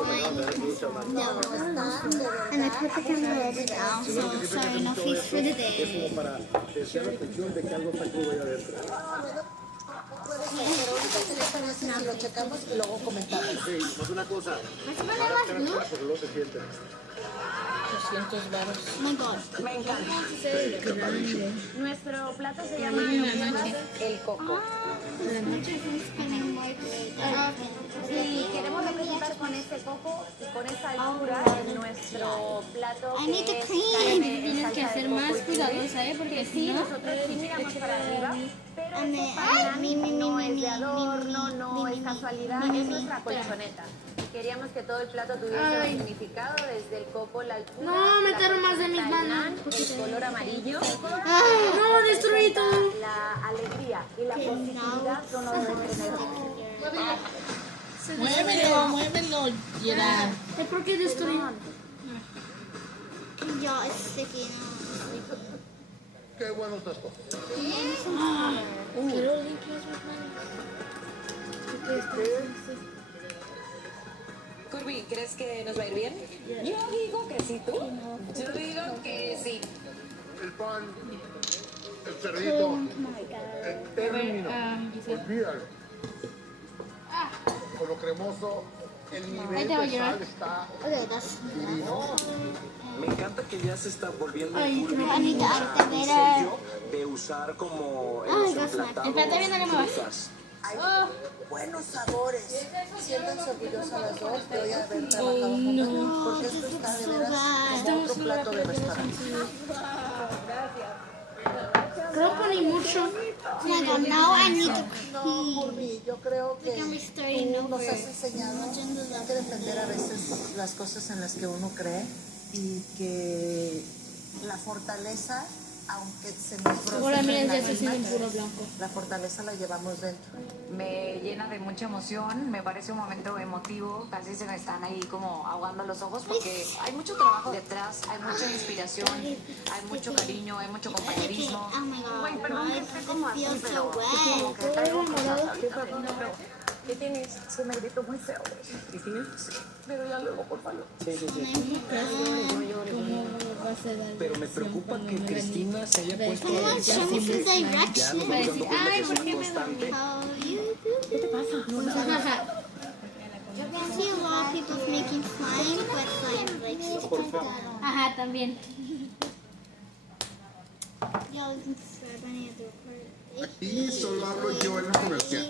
No. And I put the camera over now, so sorry, no fish for the day. Para desear la atención de que algo está crudo ahí adentro. Si lo checamos y luego comentamos. Sí, pues una cosa. Pero luego se sienten. 200 baros. Oh my god. Me encanta. Nuestro plato se llama el coco. Y queremos representar con este coco y con esta altura nuestro plato I need que the es cream. carne en Tienes salsa que de hacer coco más y chile, cuidadosa, porque que si sí, no... nosotros sí miramos para arriba, pero And este then, pan me, no es de adorno, no es casualidad, me, es nuestra colchoneta. Y queríamos que todo el plato tuviese un significado, desde el coco, la altura, No, la meter más de mis colchoneta, el manos. naan, el color amarillo, No, destruí todo. la alegría y la positividad que uno debe tener. Muévelo, Gerard. ¿Por qué destruí? Yeah, it's sticky now. Qué bueno está esto. Quiero limpiar mis Curvy, ¿crees que nos va a ir bien? Yo digo que sí, ¿tú? Yo digo que sí. El pan, el cerdito, el término. Olvídalo. Con lo cremoso, el nivel de sal está Okay, that's divino. Me encanta que ya se está volviendo I un need to activate it. de usar como en Ay, los Dios mío. emplatados Espérate, viendo que me vas. frutas. Hay buenos sabores. Siéntanse orgullosas las dos de hoy haber trabajado juntas. Porque esto está de veras como otro plato de restaurante. Creo que poní mucho. Oh my god, now I need to No, clean. Curvy, yo creo que Can we starting tú nos over? has enseñado que hay que defender a veces las cosas en las que uno cree y que la fortaleza, aunque se nos brote Ahora miren, en la ya se siente mente, puro blanco. la fortaleza la llevamos dentro. Me llena de mucha emoción, me parece un momento emotivo, casi se me están ahí como ahogando los ojos porque hay mucho trabajo detrás, hay mucha inspiración, hay mucho cariño, hay mucho compañerismo. Oh my god, Güey, perdón why que does esté como it así, feel so pero wet? que traigo cosas ahorita dentro, pero ¿qué tienes? Se me gritó muy feo. ¿Cristina? Sí. Pero ya luego, por favor. Sí, sí, sí. ¿Cómo vas a dar? Pero me preocupa que Cristina se haya puesto Come on, show me some ya direction. no buscando Ay, ¿por conversación qué me constante. How you do it. I see a lot of people making slime, but slime like stick like that. Ajá, también. Y'all can subscribe any other part. Aquí solo hablo yo en la universidad.